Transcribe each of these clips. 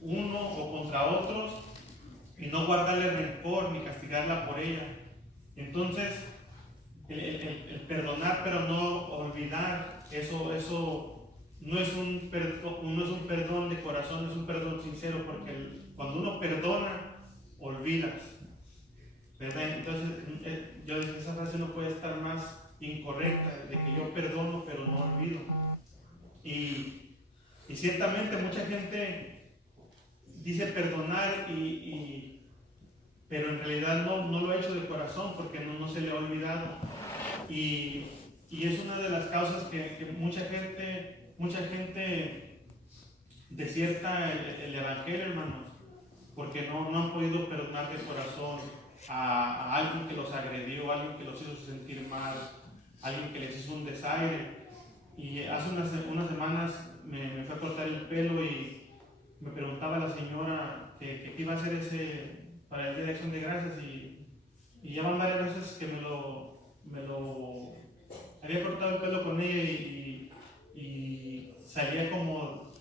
uno o contra otros, y no guardarle rencor ni castigarla por ella. Entonces, el perdonar pero no olvidar, eso no es un perdón de corazón, es un perdón sincero, porque cuando uno perdona, olvidas, ¿verdad? Entonces, yo dije, esa frase no puede estar más incorrecta, de que yo perdono pero no olvido. Y ciertamente mucha gente dice perdonar, pero en realidad no lo ha hecho de corazón, porque no se le ha olvidado. Y es una de las causas que mucha gente desierta el Evangelio, hermanos, porque no han podido perdonar de corazón a alguien que los agredió, a alguien que los hizo sentir mal, a alguien que les hizo un desaire. Y hace unas semanas me fue a cortar el pelo y me preguntaba la señora que iba a hacer para el Día de Acción de Gracias, y ya van varias veces que me lo había cortado el pelo con ella, y salía como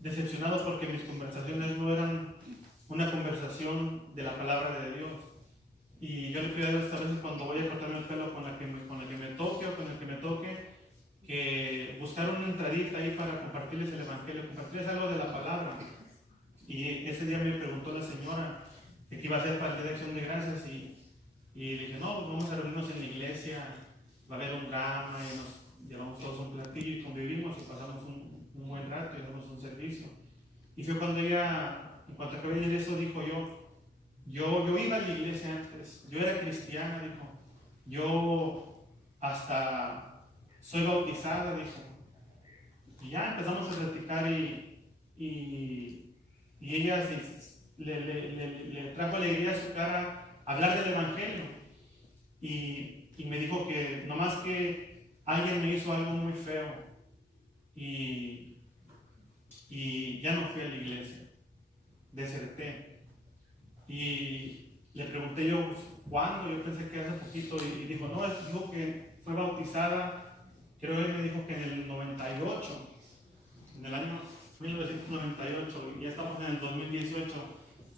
decepcionado porque mis conversaciones no eran una conversación de la palabra de Dios. Y yo le pido a Dios a veces, cuando voy a cortarme el pelo con el que me toque o con el que me toque, que buscar una entradita ahí para compartirles el Evangelio, compartirles algo de la palabra. Y ese día me preguntó la señora que qué iba a hacer para el Día de Acción de Gracias, y dije, no, pues vamos a reunirnos en la iglesia, va a haber un drama, y nos llevamos todos un platillo y convivimos y pasamos un buen rato y hacemos un servicio. Y fue cuando ella, en cuanto acabé de decir eso, dijo, yo iba a la iglesia antes, yo era cristiana, dijo, yo hasta soy bautizada, dijo. Y ya empezamos a platicar, y ella le trajo alegría a su cara hablar del Evangelio. Y me dijo que nomás que alguien me hizo algo muy feo, y ya no fui a la iglesia, deserté. Y le pregunté yo, pues, ¿cuándo? Yo pensé que hace poquito, y dijo, no, dijo que fue bautizada, creo que me dijo que en el 98, en el año 1998, y ya estamos en el 2018,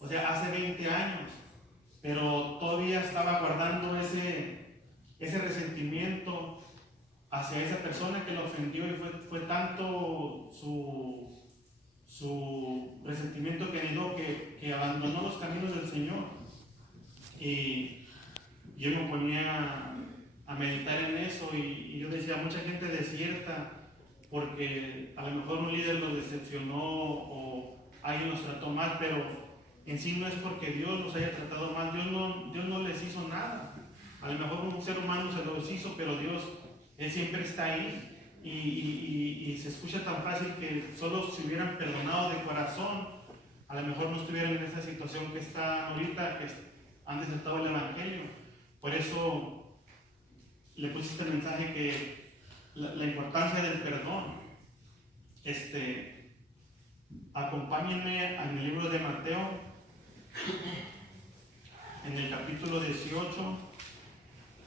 o sea, hace 20 años, pero todavía estaba guardando ese resentimiento hacia esa persona que lo ofendió, y fue tanto su resentimiento que anidó, que abandonó los caminos del Señor. Y yo me ponía a meditar en eso, y yo decía, mucha gente desierta porque a lo mejor un líder los decepcionó o alguien los trató mal, pero en sí no es porque Dios los haya tratado mal. Dios no les hizo nada. A lo mejor un ser humano se los hizo, pero Dios, Él siempre está ahí. Y se escucha tan fácil que solo se hubieran perdonado de corazón, a lo mejor no estuvieran en esa situación que está ahorita, que han desertado el Evangelio. Por eso le puse este mensaje, que la importancia del perdón. Acompáñenme en el libro de Mateo, en el capítulo 18.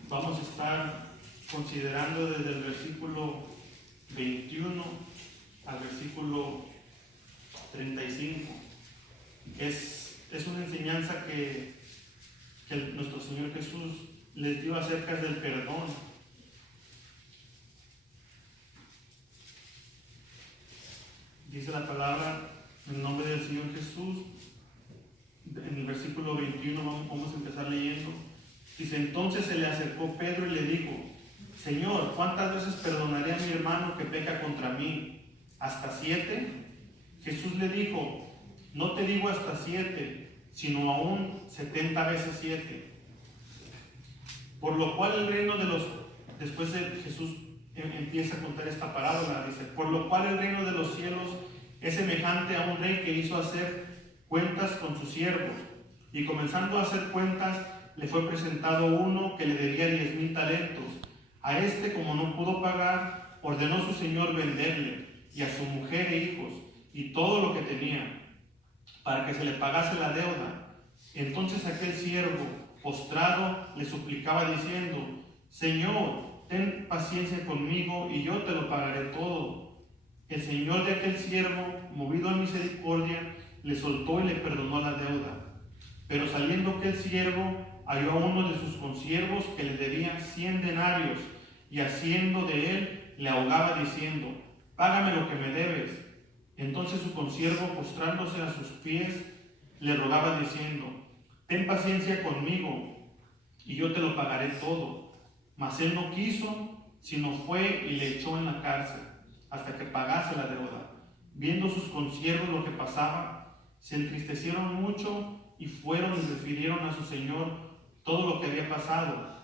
Vamos a estar considerando desde el versículo 21 al versículo 35. Es una enseñanza que nuestro Señor Jesús les dio acerca del perdón. Dice la palabra, en el nombre del Señor Jesús, en el versículo 21, vamos a empezar leyendo. Dice, entonces se le acercó Pedro y le dijo, Señor, ¿cuántas veces perdonaré a mi hermano que peca contra mí? ¿Hasta 7? Jesús le dijo, no te digo hasta 7, sino aún 70 veces 7. Por lo cual el reino de los... Después Jesús empieza a contar esta parábola, dice, por lo cual el reino de los cielos es semejante a un rey que hizo hacer cuentas con sus siervos, y comenzando a hacer cuentas, le fue presentado uno que le debía 10,000 talentos. A este, como no pudo pagar, ordenó su señor venderle, y a su mujer e hijos, y todo lo que tenía, para que se le pagase la deuda. Entonces aquel siervo, postrado, le suplicaba diciendo, Señor, ten paciencia conmigo, y yo te lo pagaré todo. El señor de aquel siervo, movido a misericordia, le soltó y le perdonó la deuda. Pero saliendo aquel siervo, halló a uno de sus consiervos que le debía 100 denarios, y haciendo de él, le ahogaba diciendo: págame lo que me debes. Entonces su consiervo, postrándose a sus pies, le rogaba diciendo: ten paciencia conmigo, y yo te lo pagaré todo. Mas él no quiso, sino fue y le echó en la cárcel, hasta que pagase la deuda. Viendo sus consiervos lo que pasaba, se entristecieron mucho, y fueron y refirieron a su señor todo lo que había pasado.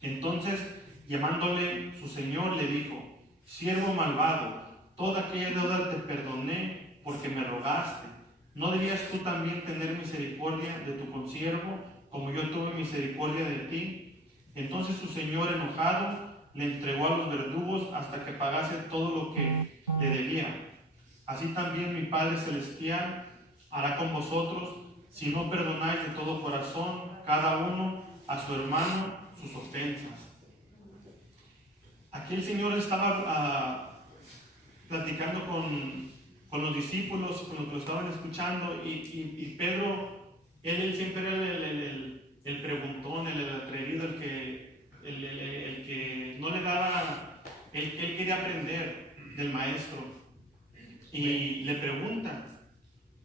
Entonces, llamándole su señor, le dijo: siervo malvado, toda aquella deuda te perdoné porque me rogaste. ¿No debías tú también tener misericordia de tu consiervo, como yo tuve misericordia de ti? Entonces su señor, enojado, le entregó a los verdugos hasta que pagase todo lo que le debía. Así también mi Padre Celestial hará con vosotros, si no perdonáis de todo corazón cada uno a su hermano sus ofensas. Aquí el Señor estaba platicando con los discípulos, con los que lo estaban escuchando, y Pedro, él siempre era el preguntón, el atrevido, el que no le daba, él quería aprender del maestro. Y le pregunta: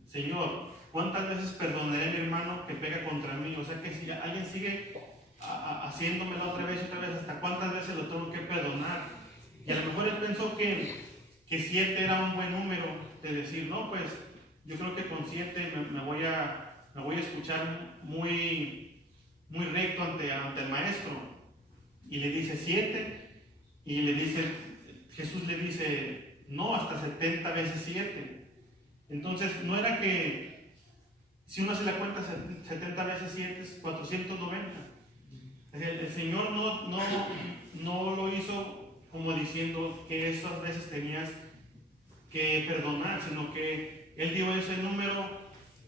Señor, ¿cuántas veces perdonaré a mi hermano que pega contra mí? O sea, que si alguien sigue haciéndomelo otra vez, ¿hasta cuántas veces lo tengo que perdonar? Y a lo mejor él pensó que 7 era un buen número, de decir: no, pues yo creo que con 7 me voy a escuchar muy recto ante el maestro. Y le dice 7, y Jesús le dice: no, hasta 70 veces 7. Entonces, no era que, si uno se la cuenta, 70 veces 7 es 490. El Señor no lo hizo como diciendo que esas veces tenías que perdonar, sino que Él dio ese número,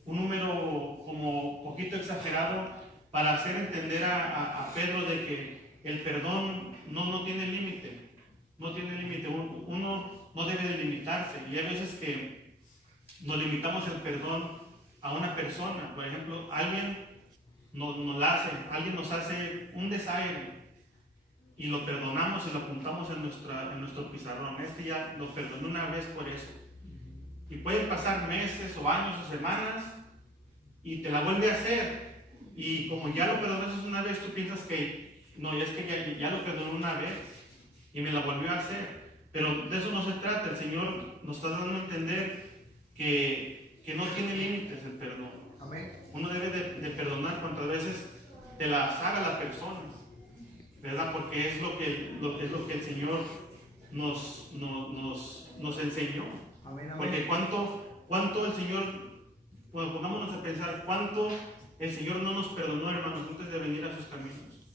un número como poquito exagerado, para hacer entender a Pedro de que el perdón no tiene límite. No tiene límite. Uno no debe de limitarse. Y hay veces que nos limitamos el perdón a una persona. Por ejemplo, alguien nos hace un desaire y lo perdonamos y lo apuntamos en nuestro pizarrón. Ya lo perdoné una vez por eso. Y pueden pasar meses o años o semanas y te la vuelve a hacer. Y como ya lo perdonaste una vez, tú piensas que no, es que ya lo perdoné una vez y me la volvió a hacer. Pero de eso no se trata. El Señor nos está dando a entender que no tiene límites el perdón. Amén. Uno debe de perdonar cuantas veces te las haga la persona, ¿verdad? Porque es lo que el Señor nos enseñó. Amén, amén. Porque cuánto el Señor, bueno, pongámonos a pensar, cuánto el Señor no nos perdonó, hermanos, antes de venir a sus caminos,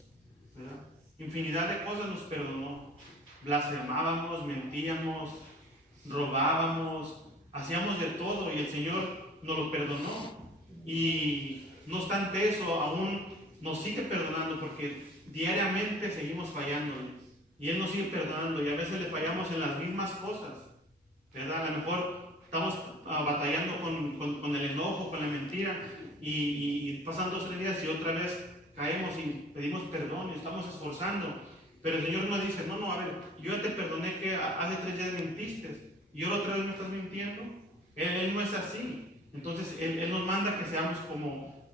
¿verdad? Infinidad de cosas nos perdonó. Blasfemábamos, mentíamos, robábamos, hacíamos de todo, y el Señor nos lo perdonó. Y no obstante eso, aún nos sigue perdonando, porque diariamente seguimos fallando, y Él nos sigue perdonando, y a veces le fallamos en las mismas cosas, ¿verdad? A lo mejor estamos batallando con el enojo, con la mentira, y pasan 2 o 3 días y otra vez caemos y pedimos perdón y estamos esforzando. Pero el Señor nos dice: no, a ver, yo ya te perdoné que hace 3 días mentiste, y ahora otra vez me estás mintiendo. Él no es así. Entonces Él nos manda que seamos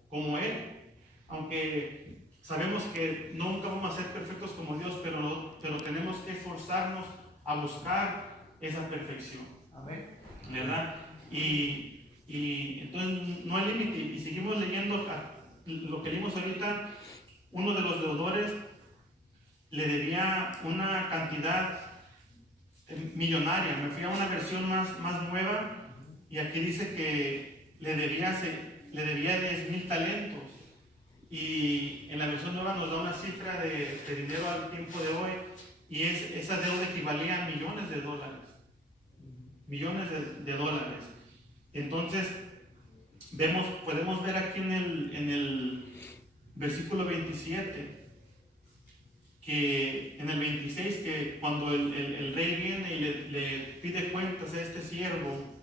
como Él. Aunque sabemos que nunca vamos a ser perfectos como Dios, pero tenemos que esforzarnos a buscar esa perfección. Amén. ¿Verdad? Y entonces no hay límite. Y seguimos leyendo lo que leímos ahorita. Uno de los deudores le debía una cantidad millonaria. Me fui a una versión más nueva, y aquí dice que le debía 10,000 talentos. Y en la versión nueva nos da una cifra de dinero al tiempo de hoy, y esa deuda equivalía a millones de dólares. Millones de dólares. Entonces, podemos ver aquí en el versículo 27, que en el 26, que cuando el rey viene y le pide cuentas a este siervo,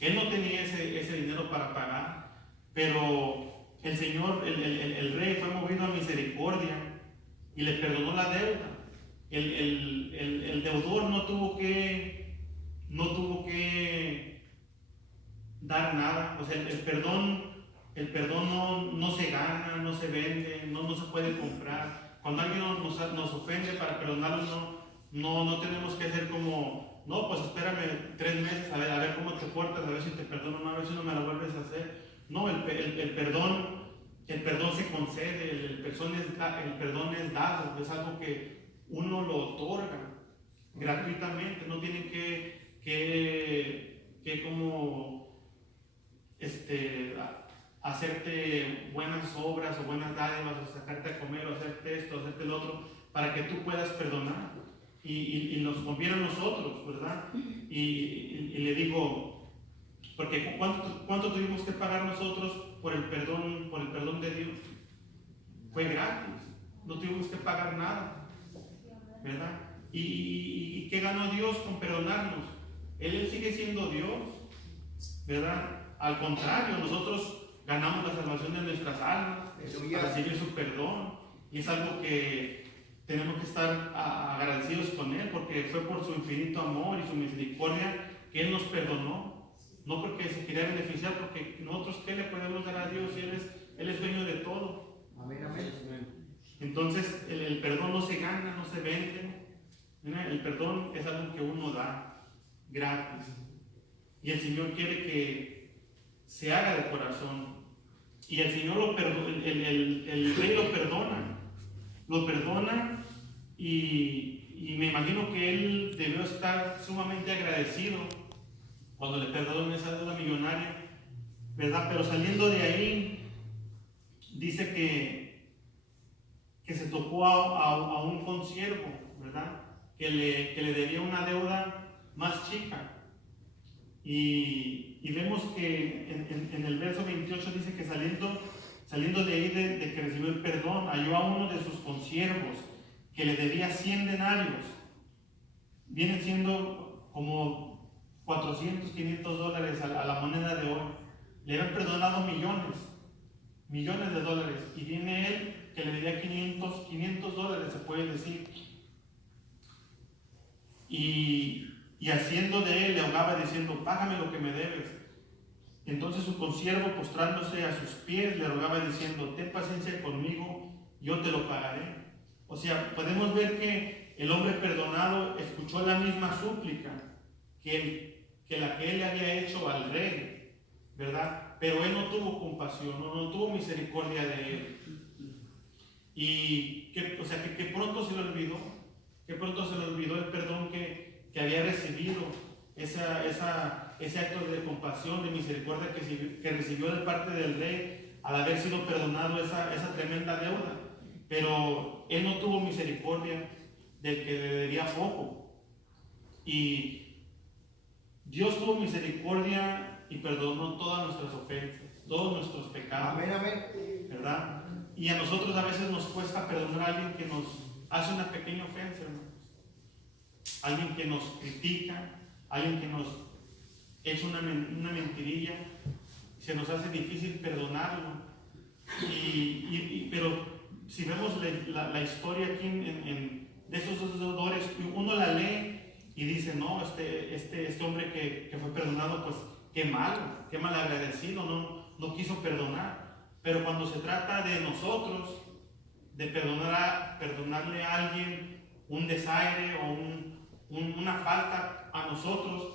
Él no tenía ese dinero para pagar, pero el Señor, el rey fue movido a misericordia y le perdonó la deuda. El deudor no tuvo que dar nada. O sea, el perdón no se gana, no se vende, no se puede comprar. Cuando alguien nos ofende, para perdonarlo no tenemos que hacer como, no, pues espérame 3 meses a ver cómo te portas, a ver si te perdono, no, a ver si no me lo vuelves a hacer. No, el perdón se concede, el perdón es dado, es algo que uno lo otorga gratuitamente, no tienen que como hacerte buenas obras o buenas dádivas, o sacarte a comer, o hacerte esto, o hacerte lo otro, para que tú puedas perdonar. Y nos conviene a nosotros, ¿verdad? Y le digo, porque ¿cuánto tuvimos que pagar nosotros por el perdón de Dios? Fue gratis, no tuvimos que pagar nada, ¿verdad? ¿Y qué ganó Dios con perdonarnos? Él sigue siendo Dios, ¿verdad? Al contrario, nosotros ganamos la salvación de nuestras almas para recibir su perdón, y es algo que tenemos que estar agradecidos con Él, porque fue por su infinito amor y su misericordia que Él nos perdonó, no porque se quería beneficiar, porque nosotros ¿qué le podemos dar a Dios si Él es dueño de todo? Amén, amén. Entonces el perdón no se gana, no se vende. El perdón es algo que uno da gratis, y el Señor quiere que se haga de corazón, y el Señor lo perdona, el Rey lo perdona, y me imagino que Él debió estar sumamente agradecido cuando le perdonó esa deuda millonaria, ¿verdad? Pero saliendo de ahí, dice que se topó a un consiervo, ¿verdad? Que le debía una deuda más chica. Y vemos que en el verso 28 dice que saliendo de ahí, de que recibió el perdón, halló a uno de sus consiervos que le debía 100 denarios. Vienen siendo como 400, 500 dólares a la moneda de hoy. Le habían perdonado millones de dólares. Y viene él que le debía 500 dólares, se puede decir. Y haciendo de él, le ahogaba diciendo, págame lo que me debes. Entonces su consiervo, postrándose a sus pies, le rogaba diciendo, ten paciencia conmigo, yo te lo pagaré. O sea, podemos ver que el hombre perdonado escuchó la misma súplica que la que él le había hecho al rey, ¿verdad? Pero él no tuvo compasión, no tuvo misericordia de él. Y que pronto se le olvidó el perdón que había recibido, ese acto de compasión, de misericordia que recibió de parte del rey al haber sido perdonado esa tremenda deuda. Pero él no tuvo misericordia del que le debía poco. Y Dios tuvo misericordia y perdonó todas nuestras ofensas, todos nuestros pecados. Amén, amén. ¿Verdad? Y a nosotros a veces nos cuesta perdonar a alguien que nos hace una pequeña ofensa, hermanos. Alguien que nos critica, alguien que nos echa una mentirilla, se nos hace difícil perdonarlo. Pero si vemos la historia aquí de esos dos deudores, uno la lee y dice, no, este hombre que fue perdonado, pues qué malo, qué mal agradecido, no quiso perdonar. Pero cuando se trata de nosotros, de perdonarle a alguien un desaire o una falta a nosotros,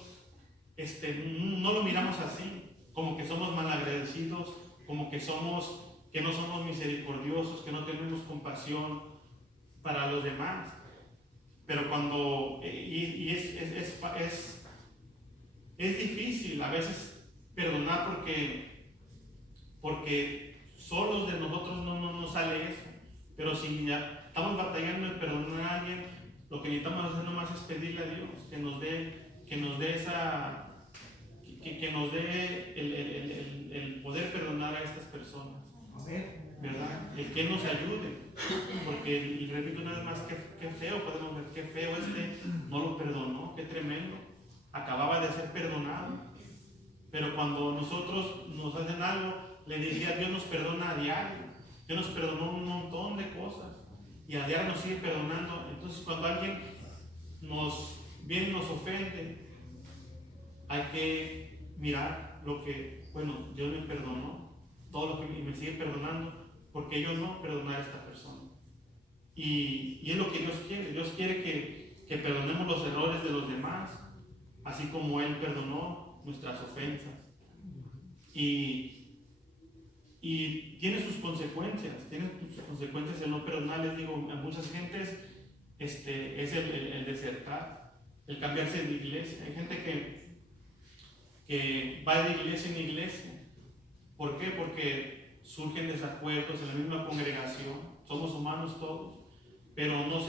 no lo miramos así, como que somos malagradecidos, como que no somos misericordiosos, que no tenemos compasión para los demás. Pero cuando, es difícil a veces perdonar porque solos de nosotros no sale eso. Pero si ya estamos batallando en perdonar a alguien, lo que necesitamos hacer nomás es pedirle a Dios que nos dé el poder perdonar a estas personas, ¿verdad? El que nos ayude, porque repito una vez más, qué feo, podemos ver qué feo no lo perdonó, qué tremendo, acababa de ser perdonado, Pero cuando nosotros nos hacen algo, le decía, Dios nos perdona a diario. Dios nos perdonó un montón de cosas. Y a diario nos sigue perdonando. Entonces, cuando alguien nos viene y nos ofende, hay que mirar lo que, bueno, Dios me perdonó, todo lo que me sigue perdonando, porque yo no perdonar a esta persona. Y es lo que Dios quiere. Dios quiere que perdonemos los errores de los demás, así como Él perdonó nuestras ofensas. Y tiene sus consecuencias, el no perdonar. Les digo, a muchas gentes es el desertar, el cambiarse de iglesia. Hay gente que va de iglesia en iglesia. ¿Por qué? Porque surgen desacuerdos en la misma congregación. Somos humanos todos, pero no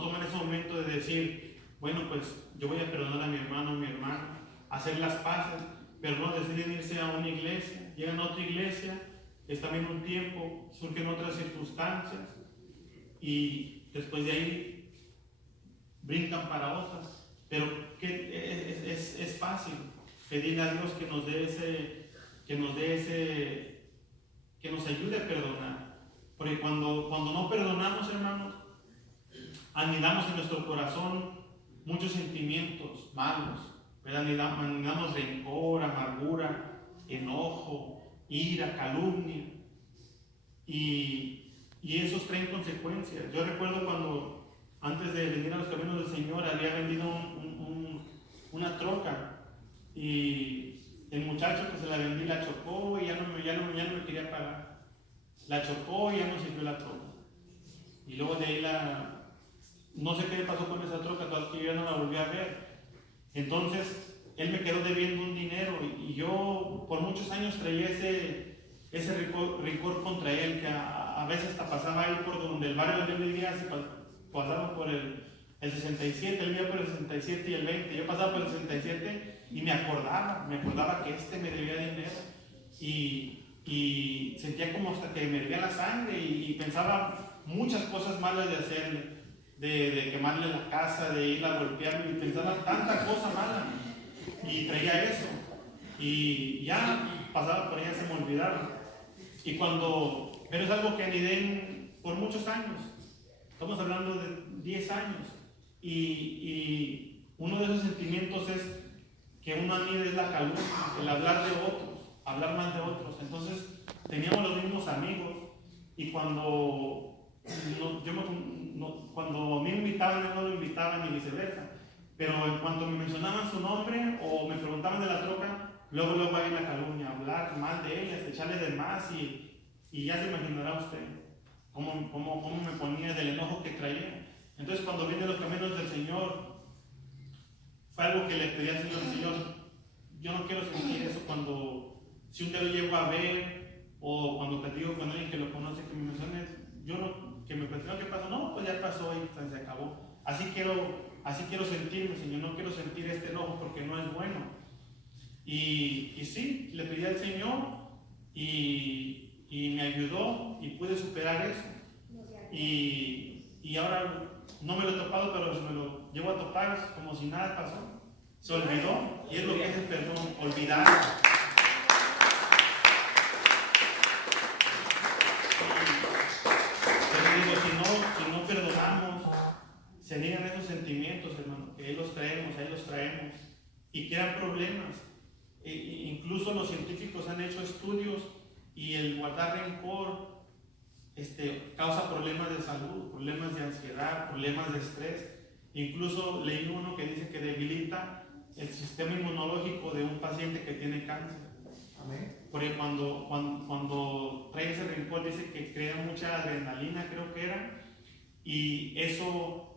toman ese momento de decir, bueno, pues yo voy a perdonar a mi hermano o mi hermana, hacer las paces, pero no deciden irse a una iglesia, llegan a otra iglesia, están en un tiempo, surgen otras circunstancias y después de ahí brincan para otras. Pero es fácil pedirle a Dios que nos ayude a perdonar. Porque cuando no perdonamos, hermanos, anidamos en nuestro corazón muchos sentimientos malos, ¿verdad? Anidamos rencor, amargura, enojo, ira, calumnia, y esos traen consecuencias. Yo recuerdo cuando antes de venir a los caminos del Señor había vendido una troca, y el muchacho que se la vendí la chocó y ya no me quería pagar. La chocó y ya no sirvió la troca. Y luego de ahí no sé qué le pasó con esa troca, todavía que yo ya no la volví a ver. Entonces él me quedó debiendo un dinero, y yo por muchos años traía ese rencor contra él, que a veces hasta pasaba ahí por donde el barrio donde él vivía, pasaba por el 67, él vivía por el 67 y el 20, yo pasaba por el 67 y me acordaba que me debía dinero, y sentía como hasta que me hervía la sangre, y pensaba muchas cosas malas de hacerle, de quemarle la casa, de ir a golpearme, y pensaba tanta cosa mala, y traía eso, y ya pasaba por ella, se me olvidaba. Pero es algo que anidé por muchos años, estamos hablando de 10 años, y uno de esos sentimientos es que uno anida es la calumnia, el hablar de otros, hablar mal de otros. Entonces teníamos los mismos amigos, y cuando a mí me invitaban, ellos no lo invitaban, y viceversa. Pero en cuanto me mencionaban su nombre o me preguntaban de la troca, luego va a ir la calumnia, hablar mal de ellas, echarle de más, y ya se imaginará usted cómo me ponía, del enojo que traía. Entonces, cuando vine a los caminos del Señor, fue algo que le pedí al Señor, yo no quiero sentir eso si un día lo llego a ver, o cuando platico con alguien que lo conoce, que me mencione, que me platico qué pasó, no, pues ya pasó y se acabó. Así quiero sentirme, Señor, no quiero sentir este enojo porque no es bueno. Y sí, le pedí al Señor, y me ayudó, y pude superar eso. Y ahora no me lo he topado, pero si me lo llevo a topar, es como si nada pasó. Se olvidó, y es lo que es el perdón, olvidar. Pero digo, si no perdonamos, se niegan esos sentimientos, hermano, que ahí los traemos, y crean problemas. Incluso los científicos han hecho estudios, y el guardar rencor causa problemas de salud, problemas de ansiedad, problemas de estrés. Incluso leí uno que dice que debilita el sistema inmunológico de un paciente que tiene cáncer. Amén. Porque cuando trae ese rencor, dice que crea mucha adrenalina, creo que era, y eso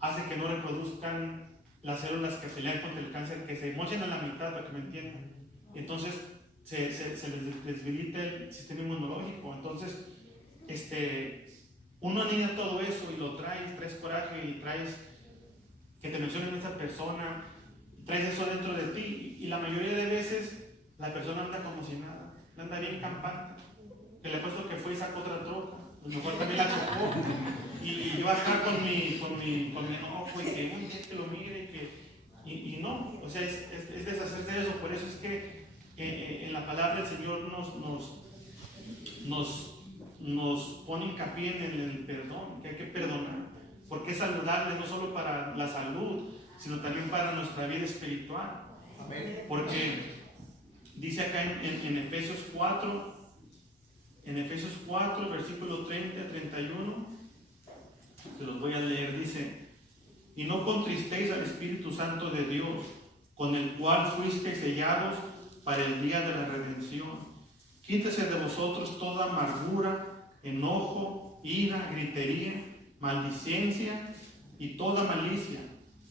hace que no reproduzcan las células que pelean contra el cáncer, que se mochen a la mitad, para que me entiendan. Entonces se les debilita el sistema inmunológico. Entonces uno anida todo eso, y lo traes coraje, y traes que te mencionen a esa persona, traes eso dentro de ti, y la mayoría de veces la persona anda como si nada, anda bien campante, que le apuesto que fue y sacó otra troca, pues mejor también la chocó, y yo acá con mi enojo, y que uy, que lo mire, Y no, o sea, es deshacerse de eso. Por eso es que en la palabra del Señor nos pone hincapié en el perdón, que hay que perdonar, porque es saludable no solo para la salud, sino también para nuestra vida espiritual. Amén. Porque dice acá en Efesios 4, versículo 30-31, se los voy a leer, dice: y no contristéis al Espíritu Santo de Dios, con el cual fuisteis sellados para el día de la redención. Quítese de vosotros toda amargura, enojo, ira, gritería, maldicencia y toda malicia.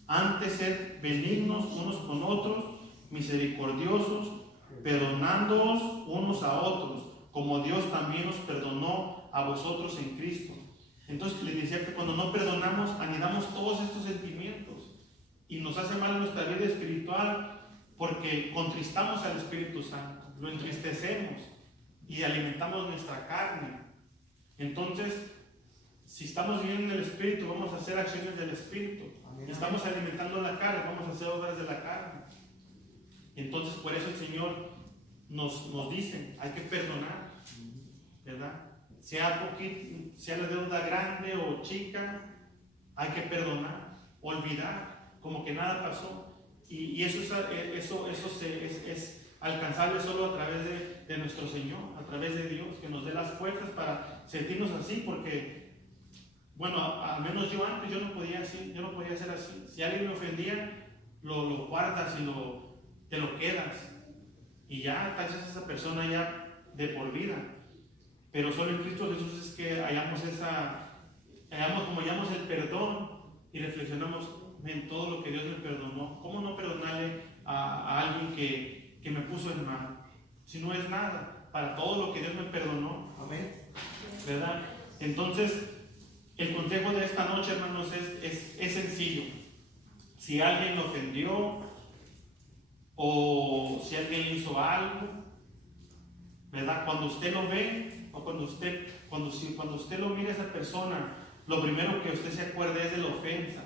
Antes sed benignos unos con otros, misericordiosos, perdonándoos unos a otros, como Dios también os perdonó a vosotros en Cristo. Entonces les decía que cuando no perdonamos, anidamos todos estos sentimientos y nos hace mal nuestra vida espiritual, porque contristamos al Espíritu Santo, lo entristecemos y alimentamos nuestra carne. Entonces, si estamos viviendo en el Espíritu, vamos a hacer acciones del Espíritu. Amén. Estamos alimentando la carne, vamos a hacer obras de la carne. Entonces, por eso el Señor nos dice, hay que perdonar, ¿verdad? Sea la deuda grande o chica, hay que perdonar, olvidar, como que nada pasó. Y eso es alcanzable solo a través de nuestro Señor, a través de Dios, que nos dé las fuerzas para sentirnos así, porque, bueno, al menos yo antes yo no podía ser así. Si alguien me ofendía, lo guardas y te lo quedas, y ya tal vez esa persona ya de por vida. Pero solo en Cristo Jesús es que hallamos el perdón y reflexionamos en todo lo que Dios me perdonó. ¿Cómo no perdonarle a alguien que me puso en mal? Si no es nada, para todo lo que Dios me perdonó. Amén. ¿Verdad? Entonces, el consejo de esta noche, hermanos, es sencillo. Si alguien me ofendió o si alguien hizo algo, ¿verdad? Cuando usted lo ve o cuando usted lo mira a esa persona, lo primero que usted se acuerde es de la ofensa,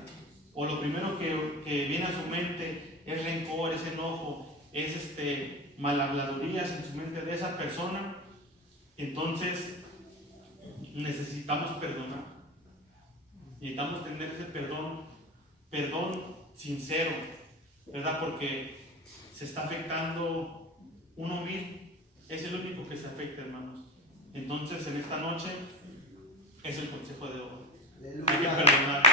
o lo primero que viene a su mente es rencor, es enojo, es malhabladurías en su mente de esa persona. Entonces necesitamos perdonar, necesitamos tener ese perdón sincero, ¿verdad? Porque se está afectando uno mismo, es el único que se afecta, hermanos. Entonces en esta noche es el consejo de hoy. Hay que perdonar.